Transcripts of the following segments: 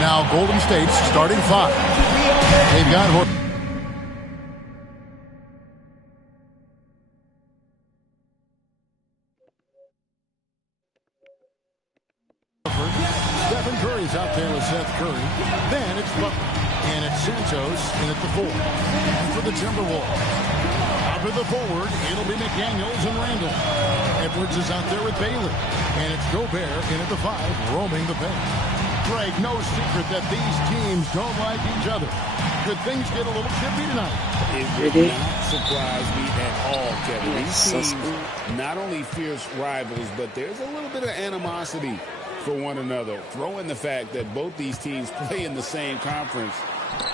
Now Golden State's starting five. They've got Stephen Curry's out there with Seth Curry. Then it's Butler. And it's Santos in at the 4. And for the Timberwolves, out to the forward, it'll be McDaniels and Randall. Edwards is out there with Bailey. And it's Gobert in at the 5, roaming the paint. Greg, no secret that these teams don't like each other. Could things get a little chippy tonight? It would not surprise me at all, Kevin. These teams not only fierce rivals, but there's a little bit of animosity for one another. Throw in the fact that both these teams play in the same conference.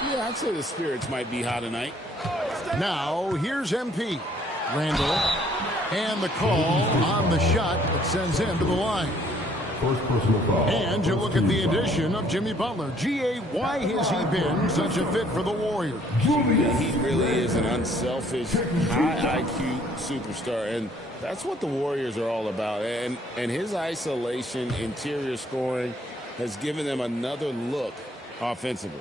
Yeah, I'd say the spirits might be hot tonight. Now, here's MP. Randall. And the call on the shot that sends him to the line. And you look at the addition of Jimmy Butler. G.A., why has he been such a fit for the Warriors? He really is an unselfish, high IQ superstar, and that's what the Warriors are all about. And his isolation, interior scoring has given them another look offensively.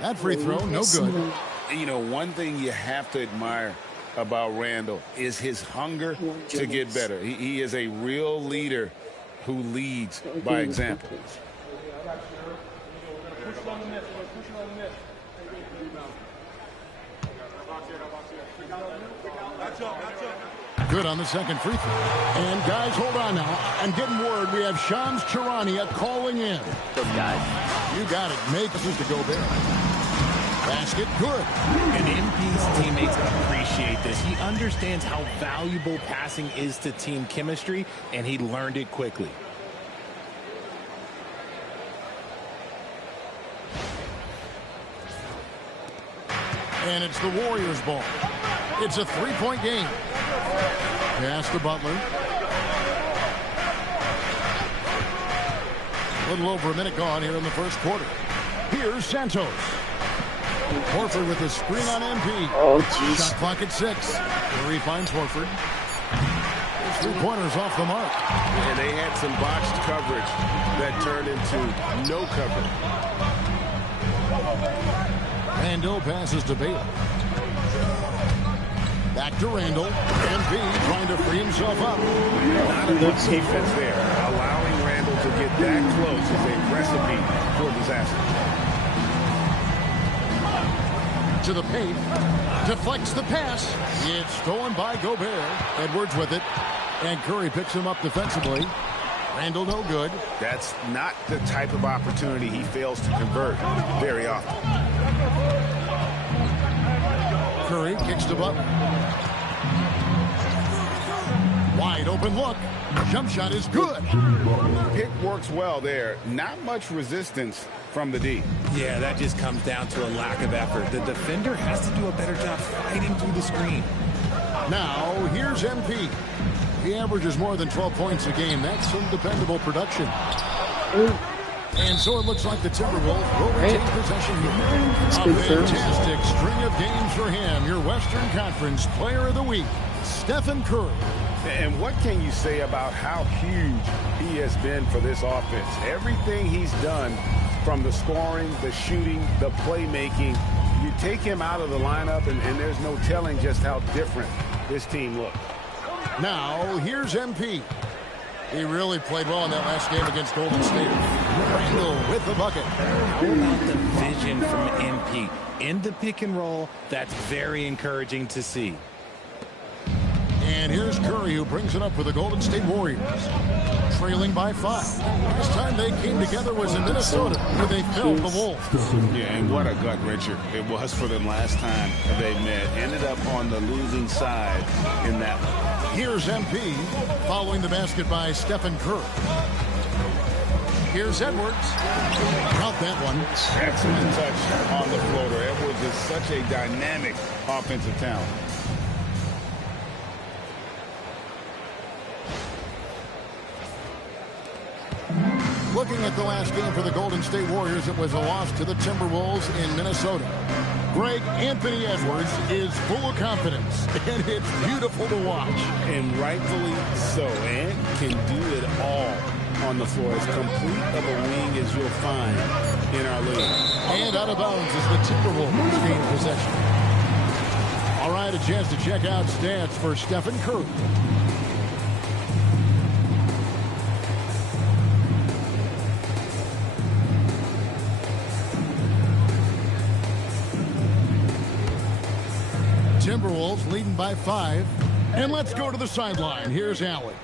That free throw, no good. You know, one thing you have to admire about Randall is his hunger to get better. He is a real leader who leads by example. Good on the second free throw. And guys, hold on now. I'm getting word we have Shams Charania calling in. Those guys. You got it. Make this to Gobert. Basket, good. And MP's teammates appreciate this. He understands how valuable passing is to team chemistry, and he learned it quickly. And it's the Warriors' ball. It's a three-point game. Pass to Butler. A little over a minute gone here in the first quarter. Here's Santos. Horford with a screen on MP. Oh, jeez. Shot clock at 6. Curry finds Horford. His 3-pointers off the mark. And they had some botched coverage that turned into no cover. Randall passes to Baylor. Back to Randall. MP trying to free himself up. Not enough defense there. Allowing Randall to get that close is a recipe for disaster. To the paint. Deflects the pass. It's stolen by Gobert. Edwards with it. And Curry picks him up defensively. Randall no good. That's not the type of opportunity he fails to convert very often. Curry kicks to Butler. Wide open look. Jump shot is good. Pick works well there. Not much resistance from the D. Yeah, that just comes down to a lack of effort. The defender has to do a better job fighting through the screen. Now, here's MP. He averages more than 12 points a game. That's some dependable production. And so it looks like the Timberwolves will retain possession here. A fantastic string of games for him. Your Western Conference Player of the Week, Stephen Curry. And what can you say about how huge he has been for this offense? Everything he's done, from the scoring, the shooting, the playmaking, you take him out of the lineup, and there's no telling just how different this team looks. Now, here's MP. He really played well in that last game against Golden State. Randall with the bucket. How about the vision from MP? In the pick and roll, that's very encouraging to see. And here's Curry, who brings it up for the Golden State Warriors. Trailing by 5. Last time they came together was in Minnesota, where they felled the Wolves. Yeah, and what a gut-wrencher it was for them last time they met. Ended up on the losing side in that one. Here's MP, following the basket by Stephen Curry. Here's Edwards. Count that one. Excellent touch on the floater. Edwards is such a dynamic offensive talent. Looking at the last game for the Golden State Warriors, it was a loss to the Timberwolves in Minnesota. Greg, Anthony Edwards is full of confidence, and it's beautiful to watch. And rightfully so, and can do it all on the floor. As complete of a wing as you'll find in our league. And out of bounds as the Timberwolves gain possession. All right, a chance to check out stats for Stephen Curry. Timberwolves leading by 5. And let's go to the sideline. Here's Allie.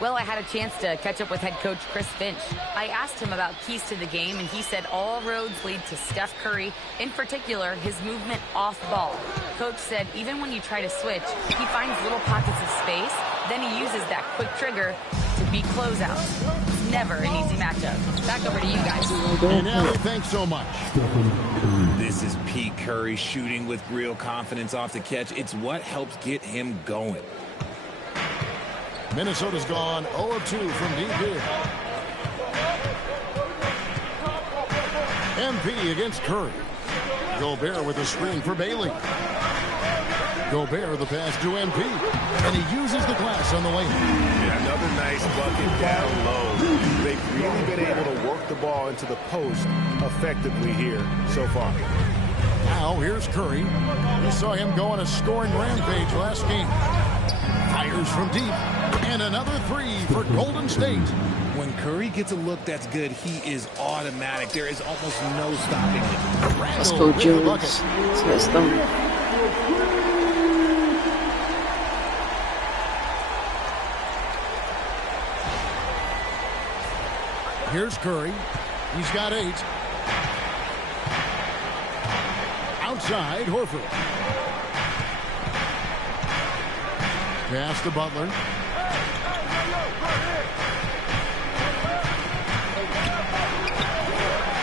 Well, I had a chance to catch up with head coach Chris Finch. I asked him about keys to the game, and he said all roads lead to Steph Curry, in particular, his movement off ball. Coach said even when you try to switch, he finds little pockets of space, then he uses that quick trigger to beat closeouts. It's never an easy matchup. Back over to you guys. And Allie, thanks so much. This is Pete Curry shooting with real confidence off the catch. It's what helps get him going. Minnesota's gone 0 of 2 from deep here. MP against Curry. Gobert with a screen for Bailey. Gobert the pass to MP. And he uses the glass on the way. Yeah, another nice bucket down low. They've really been able to work the ball into the post effectively here so far. Now here's Curry. We saw him go on a scoring rampage last game. Fires from deep. And another 3 for Golden State. When Curry gets a look that's good, he is automatic. There is almost no stopping him. Let's go, Jones. Let's go. Here's Curry. He's got 8. Outside, Horford. Pass to Butler.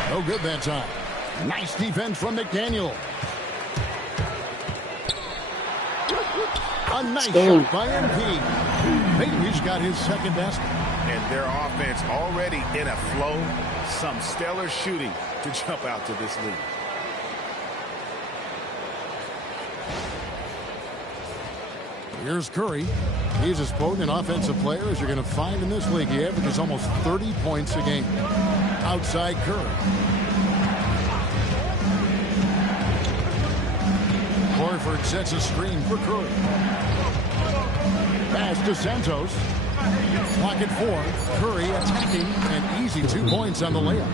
No good that time. Nice defense from McDaniel. A nice shot by MP. Bailey's got his second basket. And their offense already in a flow. Some stellar shooting to jump out to this lead. Here's Curry. He's as potent an offensive player as you're going to find in this league. He averages almost 30 points a game. Outside Curry. Horford sets a screen for Curry. Pass to Santos. Clock at 4. Curry attacking, and easy 2 points on the layup.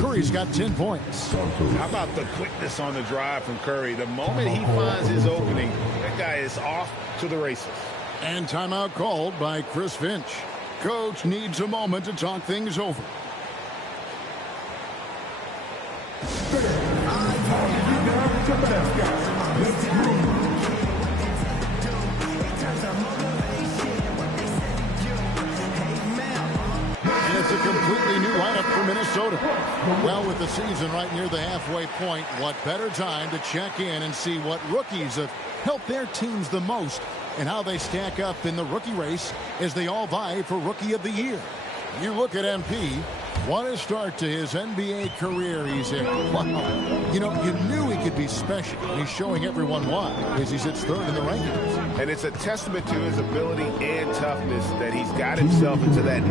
Curry's got 10 points. How about the quickness on the drive from Curry? The moment he finds his opening, that guy is off to the races. And timeout called by Chris Finch. Coach needs a moment to talk things over. It's a completely new lineup for Minnesota. Well, with the season right near the halfway point, what better time to check in and see what rookies have helped their teams the most and how they stack up in the rookie race as they all vie for Rookie of the Year. You look at MP, what a start to his NBA career he's in. Wow. You know, you knew he could be special. He's showing everyone why, as he sits third in the rankings. And it's a testament to his ability and toughness that he's got himself into that.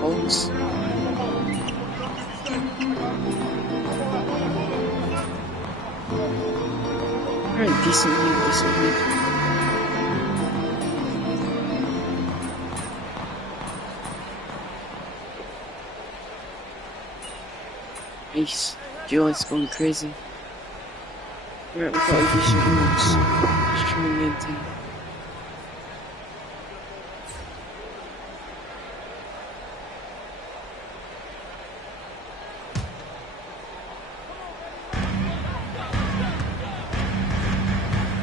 Bulls. Alright, decent lead. Nice. Joe's going crazy. Alright, we got additional moves. Just trying to maintain.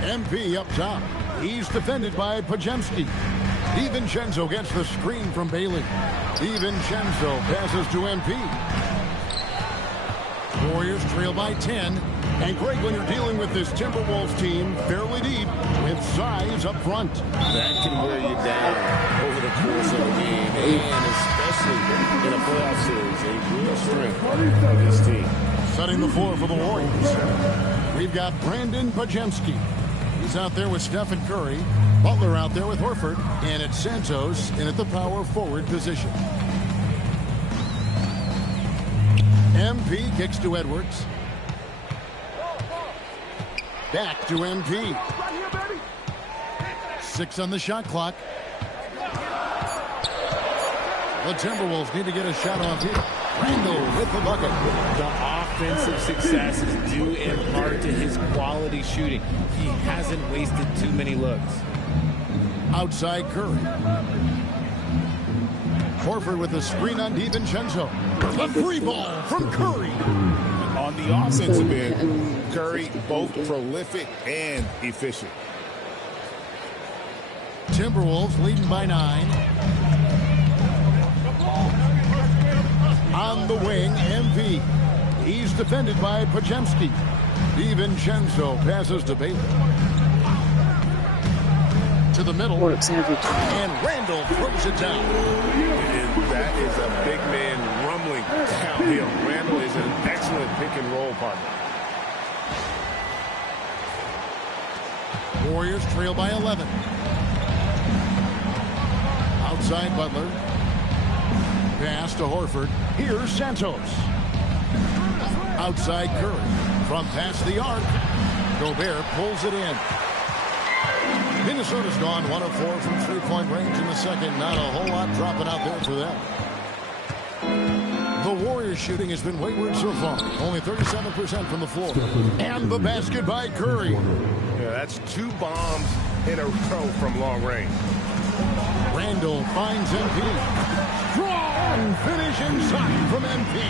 MP up top. He's defended by Podziemski. DiVincenzo gets the screen from Bailey. DiVincenzo passes to MP. Warriors trail by 10. And Greg, when you're dealing with this Timberwolves team fairly deep with size up front. That can wear you down over the course of a game, and especially in a playoff series. A real strength of this team. Setting the floor for the Warriors. We've got Brandon Podziemski. He's out there with Stephen Curry. Butler out there with Horford. And it's Santos in at the power forward position. MP kicks to Edwards. Back to MP. 6 on the shot clock. The Timberwolves need to get a shot on here. Randle with the bucket. The offensive success is due in part to his quality shooting. He hasn't wasted too many looks. Outside Curry. Horford with a screen on DiVincenzo. A free ball from Curry. On the offensive end, Curry both prolific and efficient. Timberwolves leading by 9. On the wing, MP. He's defended by Podziemski. DiVincenzo passes to Bailey. To the middle. And Randle throws it down. And that is a big man rumbling downhill. Randle is an excellent pick and roll partner. Warriors trail by 11. Outside Butler. Pass to Horford. Here's Santos. Outside Curry. From past the arc. Gobert pulls it in. Minnesota's gone 1 of 4 from three-point range in the second. Not a whole lot dropping out there for them. The Warriors shooting has been wayward so far. Only 37% from the floor. And the basket by Curry. Yeah, that's 2 bombs in a row from long range. Randle finds MP. Strong finish inside from MP.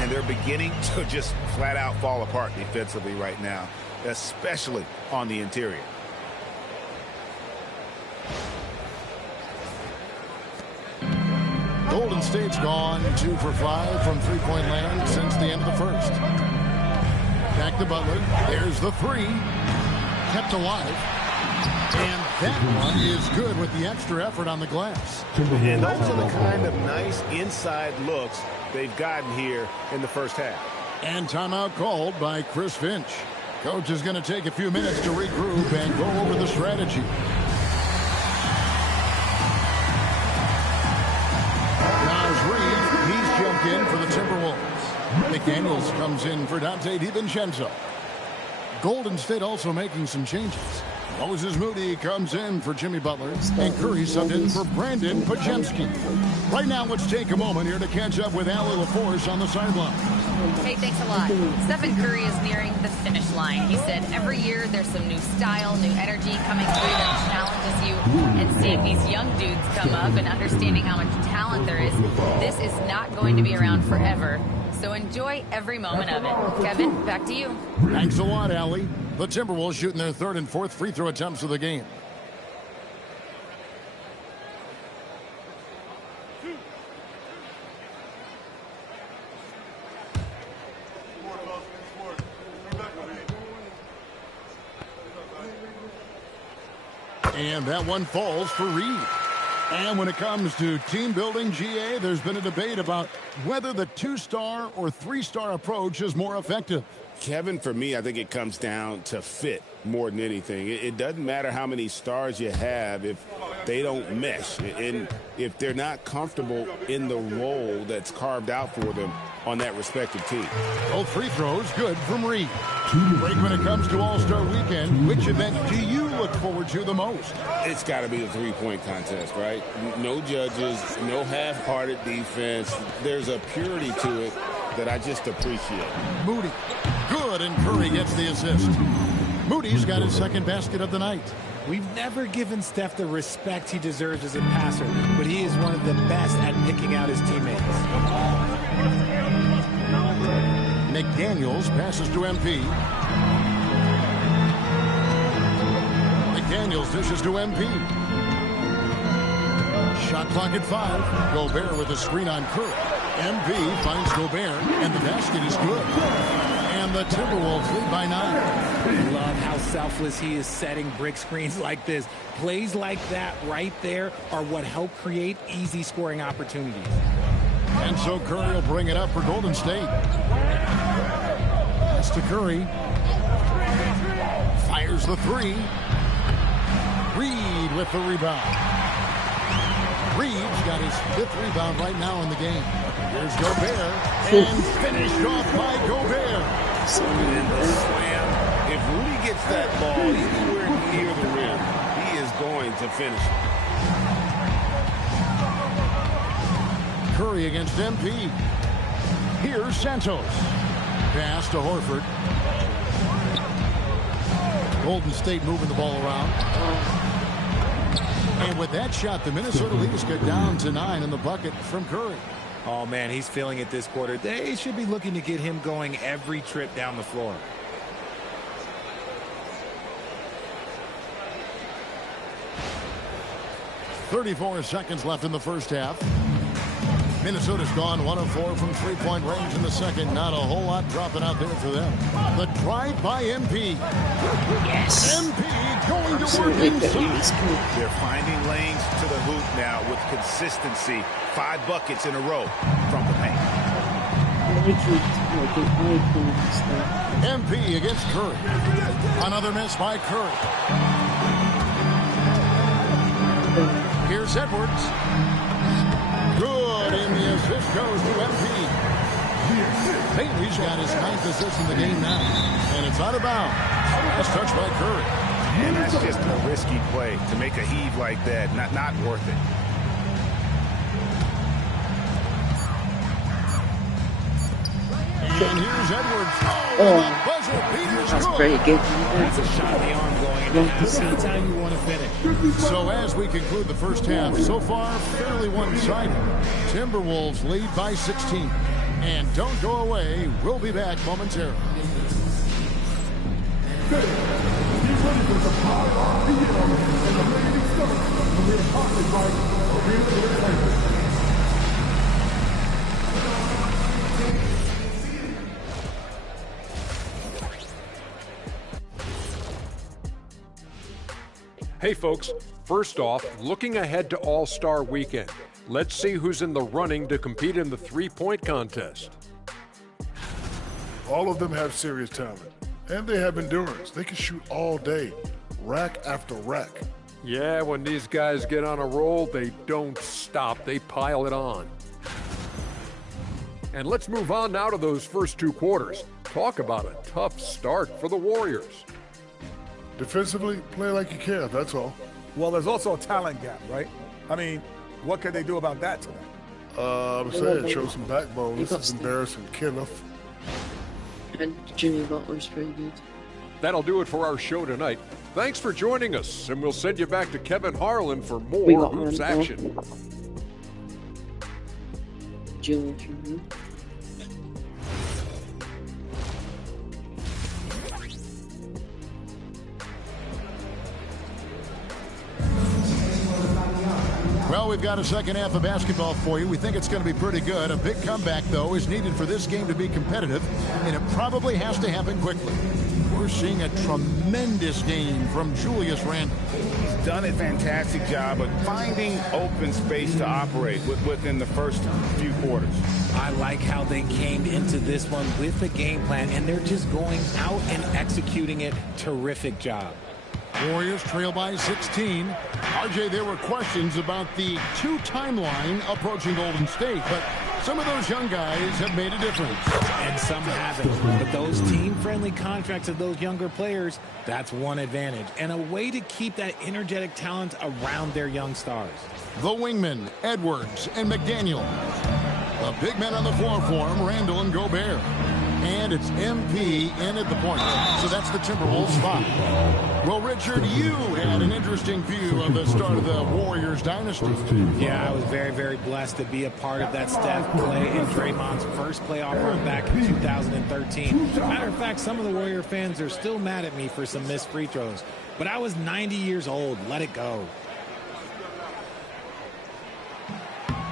And they're beginning to just flat out fall apart defensively right now, especially on the interior. Golden State's gone 2 for 5 from three-point land since the end of the first. Back to Butler. There's the 3. Kept alive. And that one is good with the extra effort on the glass. And those are the kind of nice inside looks they've gotten here in the first half. And timeout called by Chris Finch. Coach is going to take a few minutes to regroup and go over the strategy. Now Reed, he's jumped in for the Timberwolves. McDaniels comes in for Dante DiVincenzo. Golden State also making some changes. Moses Moody comes in for Jimmy Butler, and Curry subbed in for Brandon Podziemski. Right now, let's take a moment here to catch up with Allie LaForce on the sideline. Hey, thanks a lot. Stephen Curry is nearing the finish line. He said every year there's some new style, new energy coming through that challenges you. And seeing these young dudes come up and understanding how much talent there is, this is not going to be around forever. So enjoy every moment of it. Kevin, back to you. Thanks a lot, Allie. The Timberwolves shooting their third and fourth free throw attempts of the game. And that one falls for Reed. And when it comes to team building, GA, there's been a debate about whether the 2-star or 3-star approach is more effective. Kevin, for me, I think it comes down to fit more than anything. It doesn't matter how many stars you have if they don't mesh. And if they're not comfortable in the role that's carved out for them on that respective team. Both free throws good from Reed. Greg, when it comes to All-Star Weekend, which event do you look forward to the most? It's got to be the three-point contest, right? No judges, no half-hearted defense. There's a purity to it that I just appreciate. Moody, good, and Curry gets the assist. Moody's got his second basket of the night. We've never given Steph the respect he deserves as a passer, but he is one of the best at picking out his teammates. McDaniels passes to MP. McDaniels dishes to MP. Shot clock at 5. Gobert with a screen on Curry. MP finds Gobert, and the basket is good. And the Timberwolves lead by 9. I love how selfless he is setting brick screens like this. Plays like that right there are what help create easy scoring opportunities. And so Curry will bring it up for Golden State. That's to Curry. Fires the 3. Reed with the rebound. Reed's got his 5th rebound right now in the game. Here's Gobert, and finished off by Gobert. And the slam. If Rudy gets that ball anywhere near the rim, he is going to finish it. Curry against MP. Here's Santos. Pass to Horford. Golden State moving the ball around. And with that shot, the Minnesota Leafs get down to 9 in the bucket from Curry. Oh, man, he's feeling it this quarter. They should be looking to get him going every trip down the floor. .34 seconds left in the first half. Minnesota's gone 1 of 4 from three-point range in the second. Not a whole lot dropping out there for them. The drive by MP. Yes. MP going to work inside. They're finding lanes to the hoop now with consistency. 5 buckets in a row from the paint. MP against Curry. Another miss by Curry. Here's Edwards. Good, and the assist goes to MP. Bailey's got his 9th assist in the game now, and it's out of bounds. Last touch by Curry. And that's just a risky play to make a heave like that. Not worth it. And here's Edwards. Oh, Buzzer beater's that's good. pretty good. That's a shot in the arm going into half. Anytime you want to finish. So as we conclude the first half, so far fairly one-sided. Timberwolves lead by 16. And don't go away. We'll be back momentarily. Hey folks, first off, looking ahead to All-Star Weekend. Let's see who's in the running to compete in the three-point contest. All of them have serious talent, And they have endurance. They can shoot all day, rack after rack. Yeah, when these guys get on a roll, they don't stop. They pile it on. And let's move on now to those first 2 quarters. Talk about a tough start for the Warriors. Defensively, play like you care, that's all. Well, there's also a talent gap, right? I mean, what can they do about that tonight? I'm saying show some backbone. This is embarrassing. Kenneth. And Jimmy Butler's pretty good. That'll do it for our show tonight. Thanks for joining us, and we'll send you back to Kevin Harlan for We more got Hoops Randall. action. Julius Randle. Well, we've got a second half of basketball for you. We think it's going to be pretty good. A big comeback, though, is needed for this game to be competitive, and it probably has to happen quickly. We're seeing a tremendous game from Julius Randle. He's done a fantastic job of finding open space to operate within the first few quarters. I like how they came into this one with a game plan, and they're just going out and executing it. Terrific job. Warriors trail by 16. RJ, there were questions about the 2 timeline approaching Golden State, but some of those young guys have made a difference. And some haven't. But those team-friendly contracts of those younger players, that's one advantage. And a way to keep that energetic talent around their young stars. The wingmen, Edwards and McDaniel. The big men on the floor for him, Randall and Gobert. And it's MP in at the point. So that's the Timberwolves spot. Well, Richard, you had an interesting view of the start of the Warriors dynasty. Yeah, I was very, very blessed to be a part of that Steph, Clay, and Draymond's first playoff run back in 2013. Matter of fact, some of the Warrior fans are still mad at me for some missed free throws. But I was 90 years old. Let it go.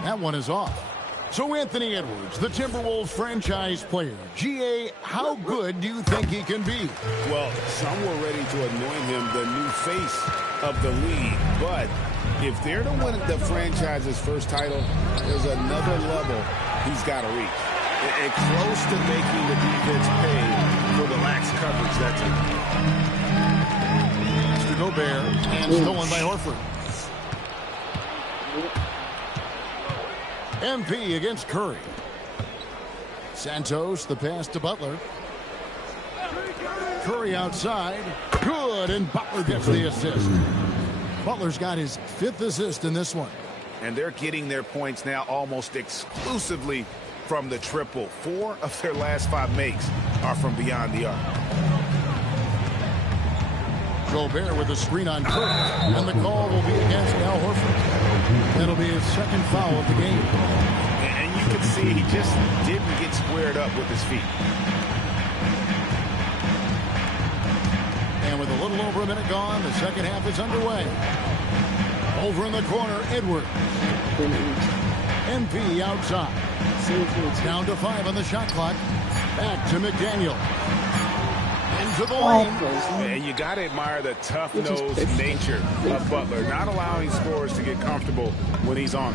That one is off. So Anthony Edwards, the Timberwolves franchise player. GA, how good do you think he can be? Well, some were ready to anoint him the new face of the league. But if they're to win the franchise's first title, there's another level he's got to reach. And close to making the defense pay for the lax coverage that's it. Mr. Gobert, and stolen by Horford. MP against Curry. Santos, the pass to Butler. Curry outside. Good, and Butler gets the assist. Butler's got his 5th assist in this one. And they're getting their points now almost exclusively from the triple. 4 of their last 5 makes are from beyond the arc. Gobert with a screen on Curry. And the call will be against Al Horford. That'll be his 2nd foul of the game. And you can see he just didn't get squared up with his feet. And with a little over a minute gone, the second half is underway. Over in the corner, Edwards. MP outside. Down to 5 on the shot clock. Back to McDaniel. Into the lane. And you got to admire the tough-nosed nature of Butler, not allowing scorers to get comfortable when he's on.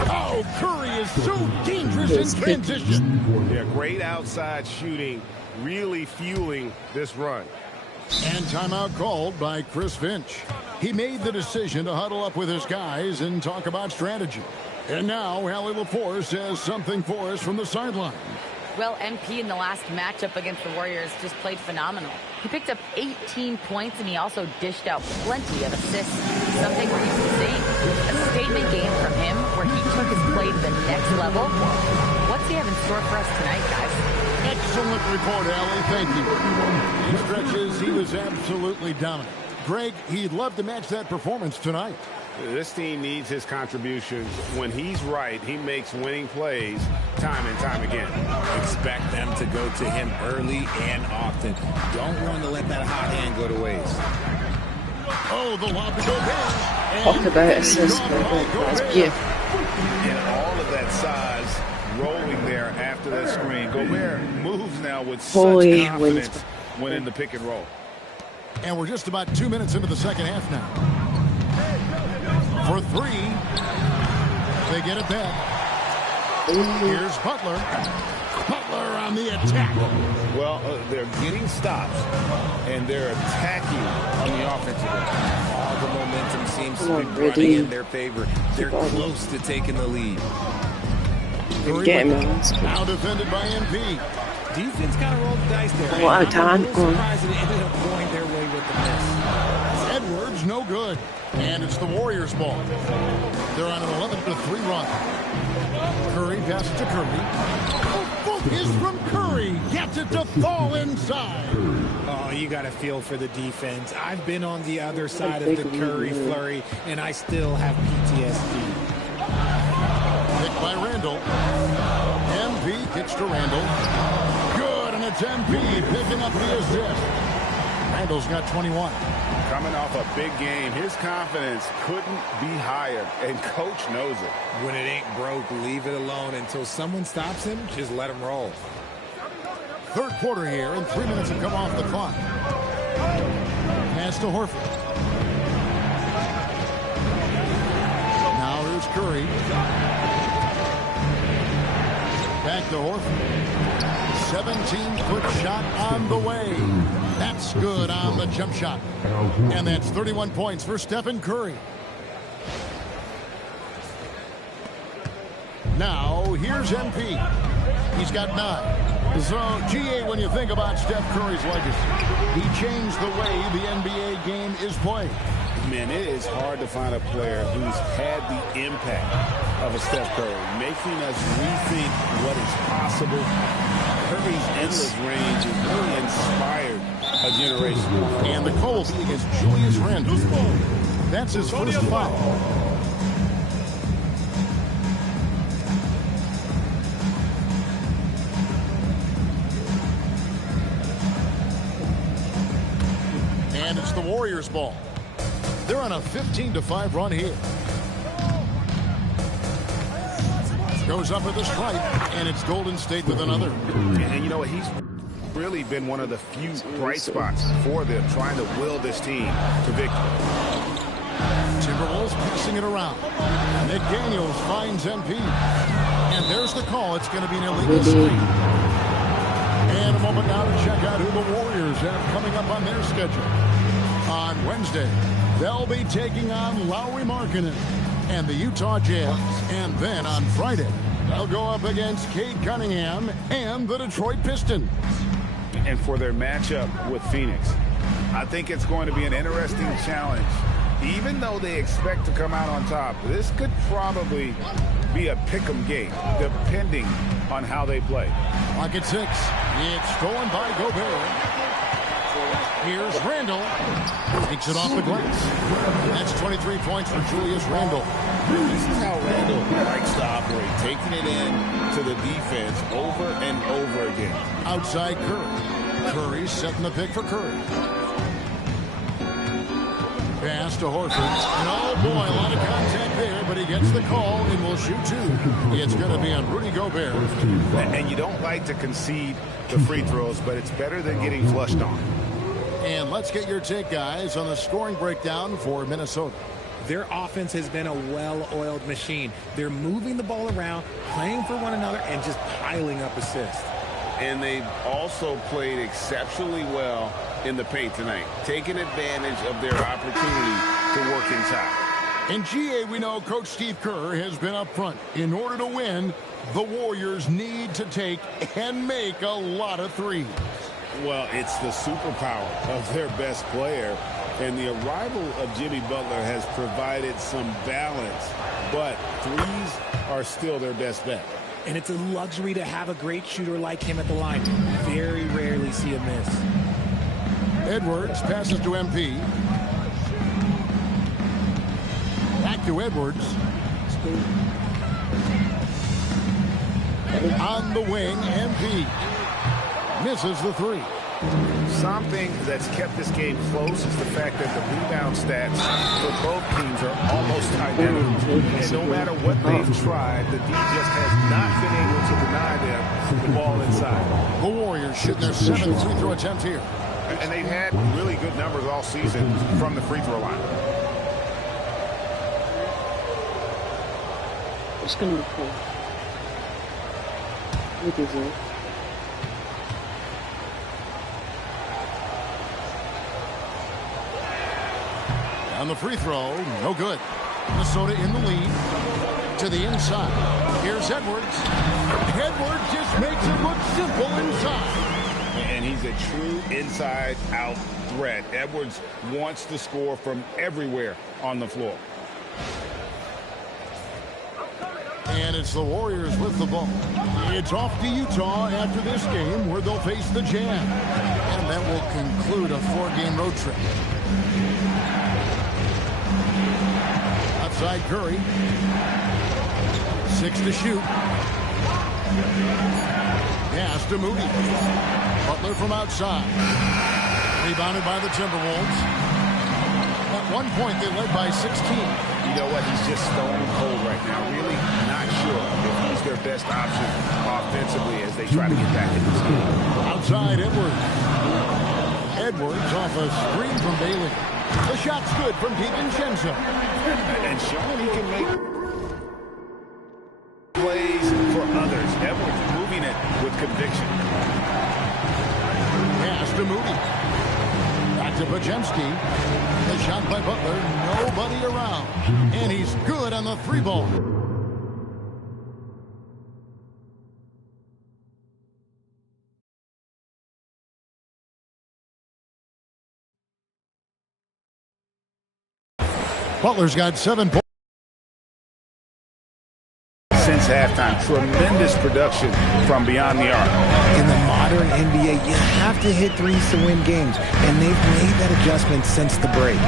Oh, Curry is so dangerous in transition. Yeah, great outside shooting, really fueling this run. And timeout called by Chris Finch. He made the decision to huddle up with his guys and talk about strategy. And now, Allie LaForce has something for us from the sideline. Well, MP in the last matchup against the Warriors just played phenomenal. He picked up 18 points, and he also dished out plenty of assists, something we're used to seeing. A statement game from him where he took his play to the next level. What's he have in store for us tonight, guys? Excellent report, Allie. Thank you. In stretches, he was absolutely dominant. Greg, he'd love to match that performance tonight. This team needs his contributions. When he's right, he makes winning plays time and time again. Expect them to go to him early and often. Don't want to let that hot hand go to waste. Oh, the lob to Gobert. Talk about assist. That's beautiful. And all of that size rolling there after that screen. Gobert moves now with such confidence when in the pick and roll. And we're just about 2 minutes into the second half now. For 3. They get it back. Here's Butler. Butler on the attack. Well, they're getting stops, and they're attacking on the offensive end. All the momentum seems to be running in their favor. They're close to taking the lead. Now defended by MP. Defense kind of rolled the dice there. I'm a little surprised that it ended up going their way with the miss. Edwards, no good. And it's the Warriors' ball. They're on an 11-3 run. Curry passes to Curry. Book is from Curry. Gets it to fall inside. Oh, you got to feel for the defense. I've been on the other side of the Curry flurry, and I still have PTSD. Picked by Randall. MP kicks to Randall. Good, and it's MP picking up the assist. Randall's got 21. Coming off a big game, his confidence couldn't be higher, and coach knows it. When it ain't broke, leave it alone until someone stops him. Just let him roll. Third quarter here, and 3 minutes have come off the clock. Pass to Horford. Now here's Curry. Back to Horford. 17-foot shot on the way. That's good on the jump shot. And that's 31 points for Stephen Curry. Now, here's MP. He's got 9. So, GA, when you think about Steph Curry's legacy, he changed the way the NBA game is played. Man, it is hard to find a player who's had the impact of a Steph Curry, making us rethink what is possible. Curry's endless range has really inspired a generation. And the call against Julius Randle. That's his first foul. And it's the Warriors' ball. They're on a 15-5 run here. Goes up with a strike, and it's Golden State with another. And you know what? He's really been one of the few bright spots for them, trying to will this team to victory. Timberwolves passing it around. McDaniels finds MP. And there's the call. It's going to be an illegal screen. And a moment now to check out who the Warriors have coming up on their schedule. On Wednesday, they'll be taking on Lauri Markkanen and the Utah Jazz. And then on Friday, they'll go up against Cade Cunningham and the Detroit Pistons. And for their matchup with Phoenix, I think it's going to be an interesting challenge. Even though they expect to come out on top, this could probably be a pick'em game, depending on how they play. Clock at 6. It's stolen by Gobert. Here's Randall. Takes it off the glass. That's 23 points for Julius Randle. This is how Randall likes to operate, taking it in to the defense over and over again. Outside Curry. Curry setting the pick for Curry. Pass to Horford. And oh boy, a lot of contact there, but he gets the call and will shoot 2. It's going to be on Rudy Gobert. And you don't like to concede the free throws, but it's better than getting flushed on. And let's get your take, guys, on the scoring breakdown for Minnesota. Their offense has been a well-oiled machine. They're moving the ball around, playing for one another, and just piling up assists. And they've also played exceptionally well in the paint tonight, taking advantage of their opportunity to work inside. In GA, we know Coach Steve Kerr has been up front. In order to win, the Warriors need to take and make a lot of threes. Well, it's the superpower of their best player, and the arrival of Jimmy Butler has provided some balance, but threes are still their best bet. And it's a luxury to have a great shooter like him at the line. Very rarely see a miss. Edwards passes to MP. Back to Edwards. On the wing, MP. Misses the 3. Something that's kept this game close is the fact that the rebound stats for both teams are almost identical. And no matter what they've tried, the D just has not been able to deny them the ball inside. The Warriors shooting their 7th free throw attempt here. And they've had really good numbers all season from the free throw line. It's going to be cool. What is it? On the free throw, no good. Minnesota in the lead. To the inside. Here's Edwards. Edwards just makes it look simple inside. And he's a true inside-out threat. Edwards wants to score from everywhere on the floor. And it's the Warriors with the ball. It's off to Utah after this game where they'll face the Jazz. And that will conclude a 4-game road trip. Outside Curry. 6 to shoot. Pass to Moody. Butler from outside. Rebounded by the Timberwolves. At one point, they led by 16. You know what? He's just stone cold right now. Really not sure if he's their best option offensively as they try to get back in this game. Outside Edwards. Edwards off a screen from Bailey. The shot's good from DiVincenzo. And showing he can make plays for others. Edwards moving it with conviction. Pass to Moody. Back to Podziemski. The shot by Butler. Nobody around. And he's good on the 3-ball. Butler's got 7 points. Since halftime, tremendous production from beyond the arc. In the modern NBA, you have to hit threes to win games, and they've made that adjustment since the break.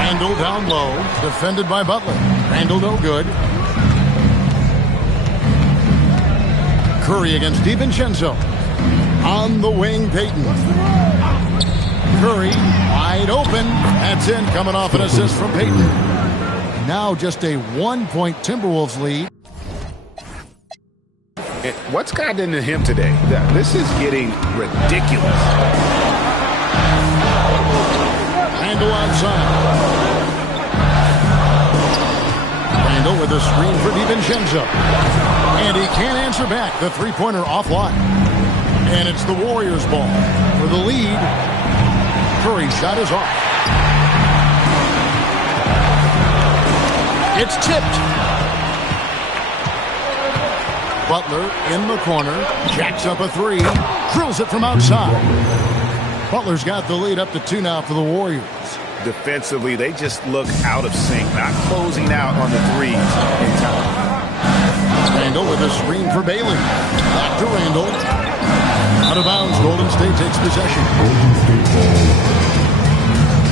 Randle down low, defended by Butler. Randle no good. Curry against DiVincenzo. On the wing, Payton. Curry wide open. That's in, coming off an assist from Payton. Now just a 1-point Timberwolves lead. What's gotten into him today? This is getting ridiculous. Randle outside. Randle with a screen for DiVincenzo. And he can't answer back. The three-pointer offline. And it's the Warriors' ball. For the lead, Curry's shot is off. It's tipped. Butler in the corner. Jacks up a 3. Drills it from outside. Butler's got the lead up to 2 now for the Warriors. Defensively, they just look out of sync, not closing out on the threes in time. Randle with a screen for Bailey. Back to Randle. Out of bounds, Golden State takes possession. Golden State ball.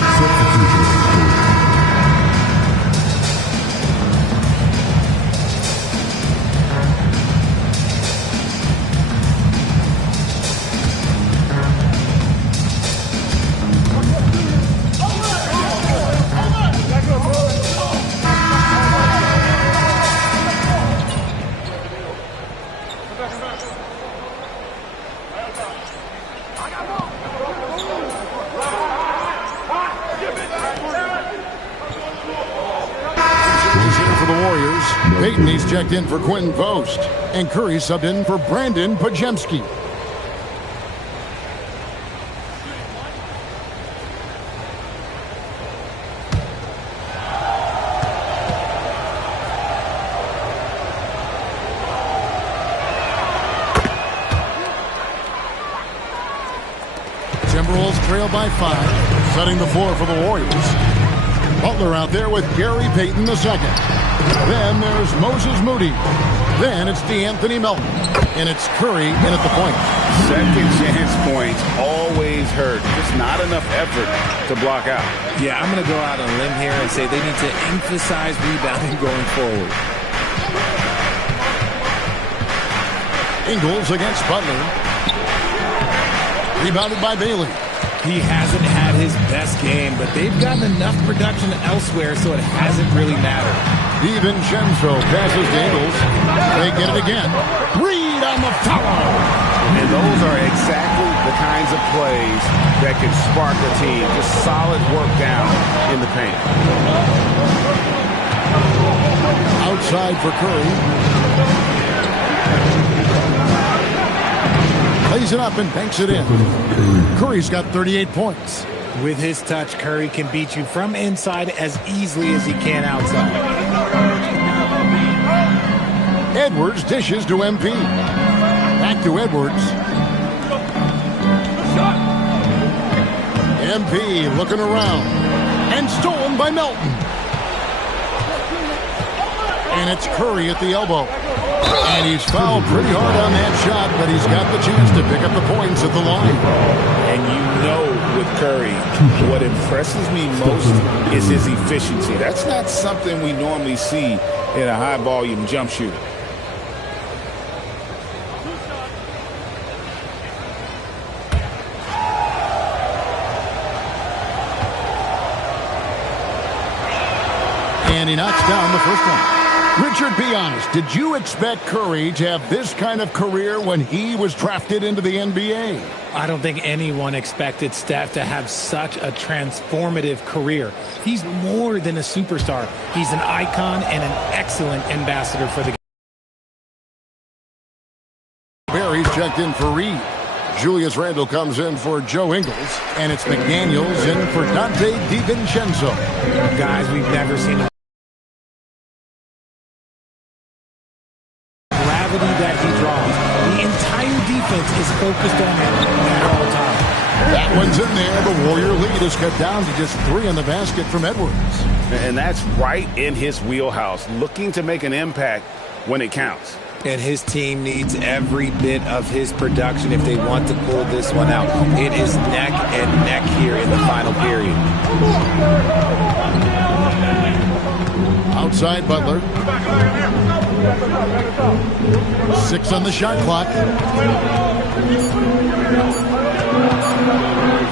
Substitution. Payton, he's checked in for Quentin Post. And Curry subbed in for Brandon Podziemski. Timberwolves trail by 5, setting the floor for the Warriors. Butler out there with Gary Payton II. Then there's Moses Moody. Then it's DeAnthony Melton. And it's Curry in at the point. Second chance points always hurt. Just not enough effort to block out. Yeah, I'm going to go out on a limb here and say they need to emphasize rebounding going forward. Ingles against Butler. Rebounded by Bailey. He hasn't had his best game, but they've gotten enough production elsewhere, so it hasn't really mattered. DiVincenzo passes to Ingles. They get it again. Reed on the follow. And those are exactly the kinds of plays that can spark a team. Just solid work down in the paint. Outside for Curry. Lays it up and banks it in. Curry's got 38 points. With his touch, Curry can beat you from inside as easily as he can outside. Edwards dishes to MP. Back to Edwards. MP looking around. And stolen by Melton. And it's Curry at the elbow. And he's fouled pretty hard on that shot, but he's got the chance to pick up the points at the line. And you know with Curry, what impresses me most is his efficiency. That's not something we normally see in a high-volume jump shooter. And he knocks down the first one. Richard, be honest, did you expect Curry to have this kind of career when he was drafted into the NBA? I don't think anyone expected Steph to have such a transformative career. He's more than a superstar. He's an icon and an excellent ambassador for the game. Barry's checked in for Reed. Julius Randle comes in for Joe Ingles. And it's McDaniels in for Dante DiVincenzo. Guys, we've never seen a that he draws. The entire defense is focused on him at all times. That one's in there. The Warrior lead is cut down to just 3 in the basket from Edwards. And that's right in his wheelhouse, looking to make an impact when it counts. And his team needs every bit of his production if they want to pull this one out. It is neck and neck here in the final period. Outside Butler. 6 on the shot clock.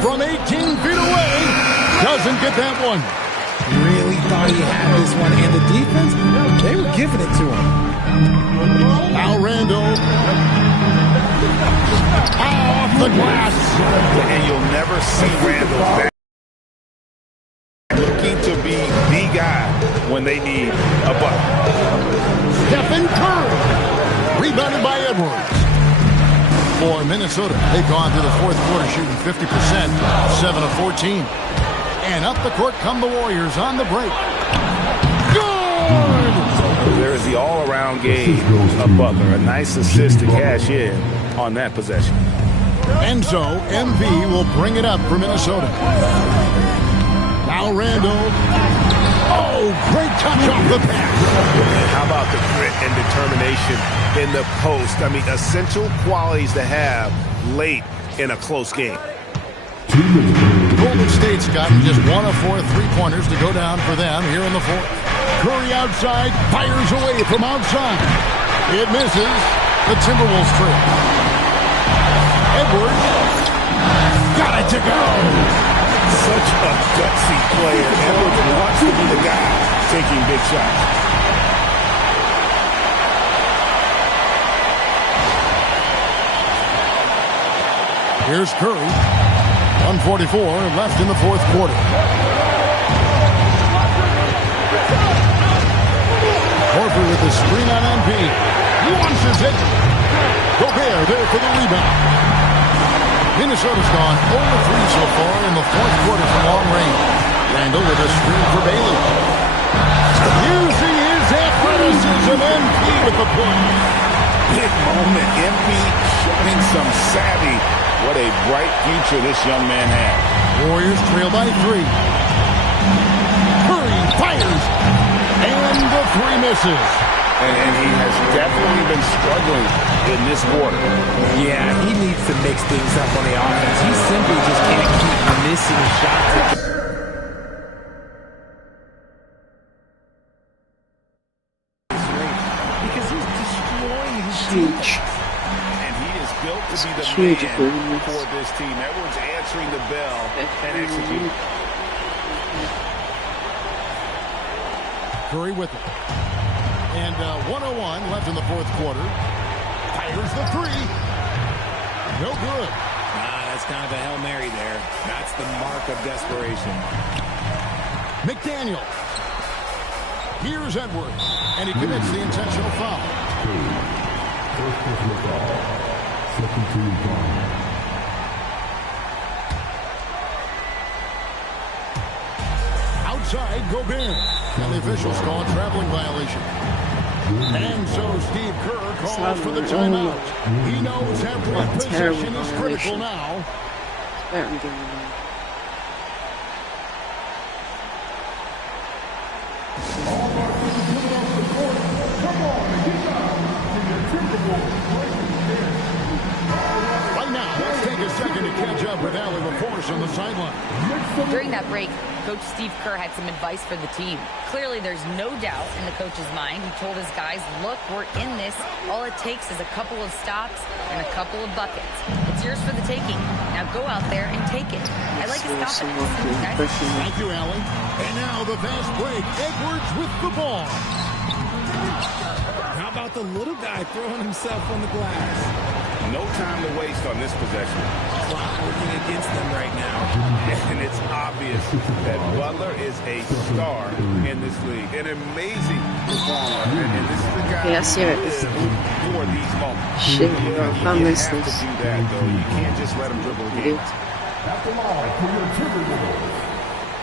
From 18 feet away. Doesn't get that one. Really thought he had this one. And the defense, they were giving it to him. Now Randle. Off the glass. And you'll never see Randle back. Looking to be the guy when they need a bucket. Stephen Curry. Rebounded by Edwards. For Minnesota, they've gone through the fourth quarter shooting 50%, 7 of 14. And up the court come the Warriors on the break. Good! There is the all-around game of Butler. A nice assist to cash in on that possession. And so, MV will bring it up for Minnesota. Now Randle. Oh, great touch off the pass. How about the grit and determination in the post? I mean, essential qualities to have late in a close game. Golden State's gotten just 1 of 4 3-pointers to go down for them here in the fourth. Curry outside, fires away from outside. It misses. The Timberwolves trail. Edwards. Got it to go. Such a gutsy player. Edwards wants to be the guy taking big shots. Here's Curry. 1:44 left in the fourth quarter. Horford with the screen on MP. Launches it. Gobert there for the rebound. Minnesota's gone 0-3 so far in the fourth quarter from long range. Randle with a screen for Bailey. Using his athleticism, MP with the point. Big moment. MP showing some savvy. What a bright future this young man has. Warriors trail by 3. Curry fires. And the 3 misses. And he has definitely been struggling in this quarter. Yeah, he needs to mix things up on the offense. He simply just can't keep missing shots. Because he's destroying his team. And he is built to be the man for this team. Everyone's answering the bell and executing. Curry with it. And 1:01 left in the fourth quarter. Fires the 3. No good. That's kind of a Hail Mary there. That's the mark of desperation. McDaniel. Here's Edwards. And he commits the intentional foul. Outside, Gobert. And the officials call a traveling violation. And so Steve Kerr calls for the timeout. He knows every possession is critical now. Right now, let's take a second to catch up with Allie LaForce on the sideline. During that break, Coach Steve Kerr had some advice for the team. Clearly, there's no doubt in the coach's mind. He told his guys, look, we're in this. All it takes is a couple of stops and a couple of buckets. It's yours for the taking. Now go out there and take it. I like his confidence. Thank you, Allie. And now the fast break. Edwards with the ball. How about the little guy throwing himself on the glass? No time to waste on this possession. Clock working against them right now. And it's obvious that Butler is a star in this league. An amazing performer. And this is the guy who lives for these moments. Shit, you I missed have this. to do that, though. You can't just let him dribble again. At the line for your Timberwolves,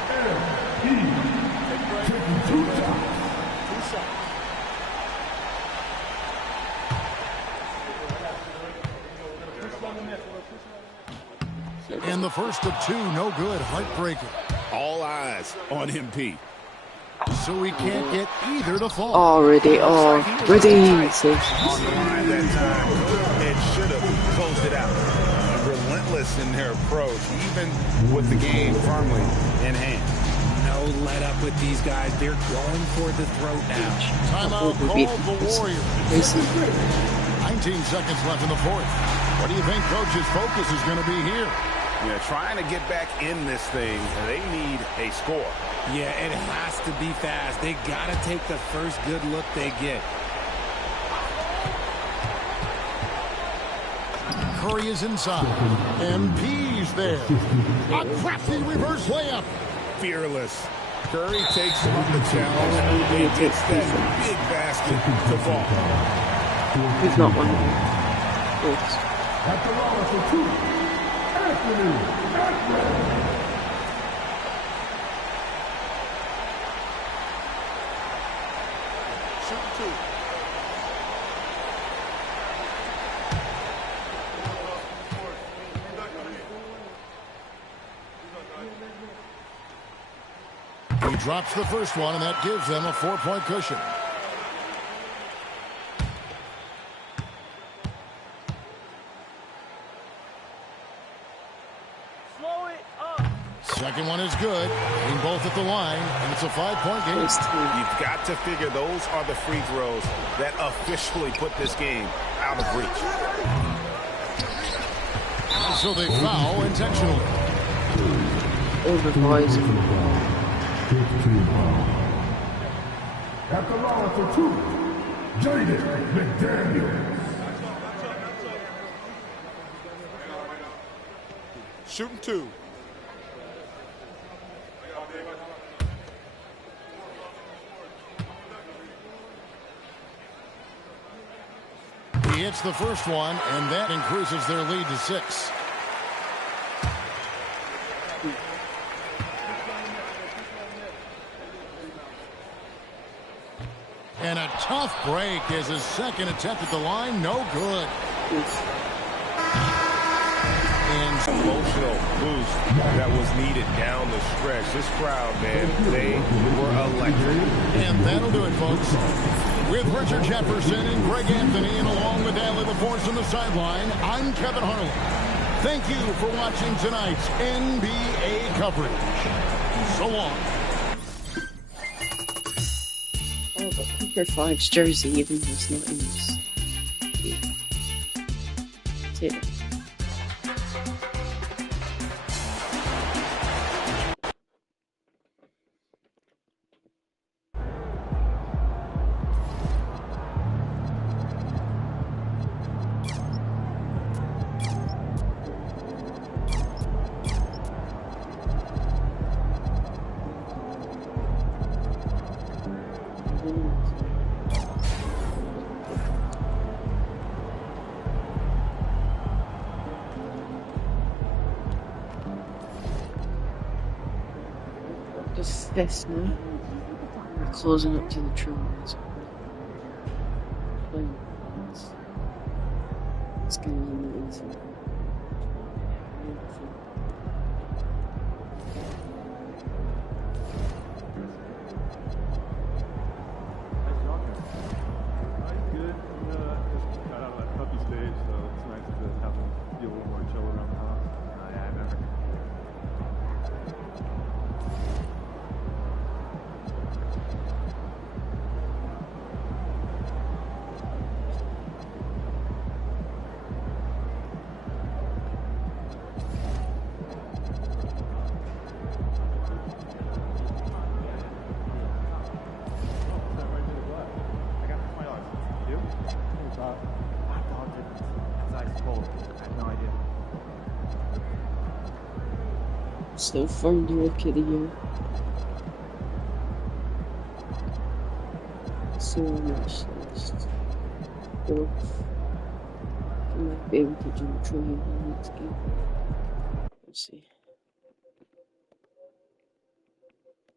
M.E. taking 2 shots. And the first of 2, no good. Heartbreaker. All eyes on MP. So he can't get either to fall. Already. On the line that time, and should have closed it out. Relentless in their approach, even with the game firmly in hand. No let up with these guys. They're going for the throat now. Timeout called the Warriors. 19 seconds left in the fourth. What do you think Coach's focus is going to be here? Yeah, trying to get back in this thing, they need a score. Yeah, it has to be fast. They got to take the first good look they get. Curry is inside. MP's there. A crafty reverse layup. Fearless. Curry takes on the challenge and gets that big basket to fall. He's not one of them. Oops. At the line for 2, Anthony Edwards. He drops the first one, and that gives them a 4-point cushion. Second one is good. Hitting both at the line, and it's a 5-point game. You've got to figure those are the free throws that officially put this game out of reach. So they foul intentionally. Overboys. At the line for 2, Jaden McDaniels. Shooting 2. He hits the first one, and that increases their lead to 6. And a tough break as his second attempt at the line, no good. And emotional boost that was needed down the stretch. This crowd, man, they were electric. And that'll do it, folks. With Richard Jefferson and Greg Anthony, and along with Allie LaForce on the sideline, I'm Kevin Harlan. Thank you for watching tonight's NBA coverage. So long. Oh, but Cooper 5's jersey, even though it's not in this. Yeah. The fifth now. We're closing up to the Trojans. It's going to be easy. So fun to look at the year. So much less. Fourth. I might be able to do the Trojan in the next game. We'll see.